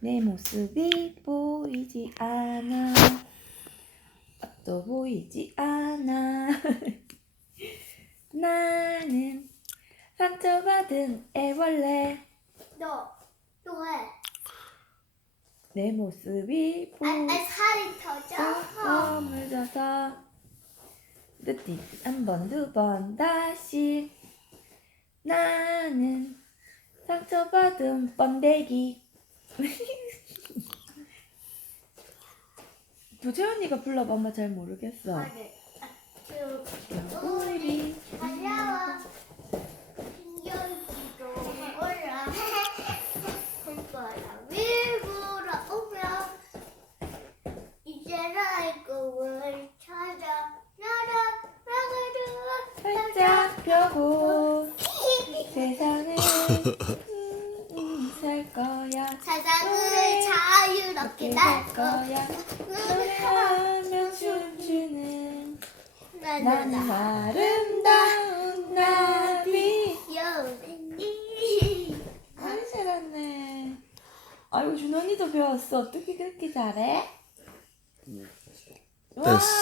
내 모습이 보이지 않아. 또 보이지 않아. 나는 상처받은 애벌레. 너, 또 해. 내 모습이 아, 아, 보이지 살이 터져. 허물져서 뜨띠 한번 두 번 다시 나는 상처받은 번데기 도채언니가 불러봐 엄마 잘 모르겠어 아, 네. 아, 그, 우리 달려와. 신경기도 올라. 손가락 밀고라 오면 이제 나의 꿈을 찾아 나라 나가라 활짝 펴고 세상을 거야. 세상을 자유롭게 살날 거야? 노래하며 춤추는 나는 나는 아름다운 나비. 아이 잘했네. 아이고 준원이도 배웠어. 어떻게 그렇게 잘해? 와 됐어.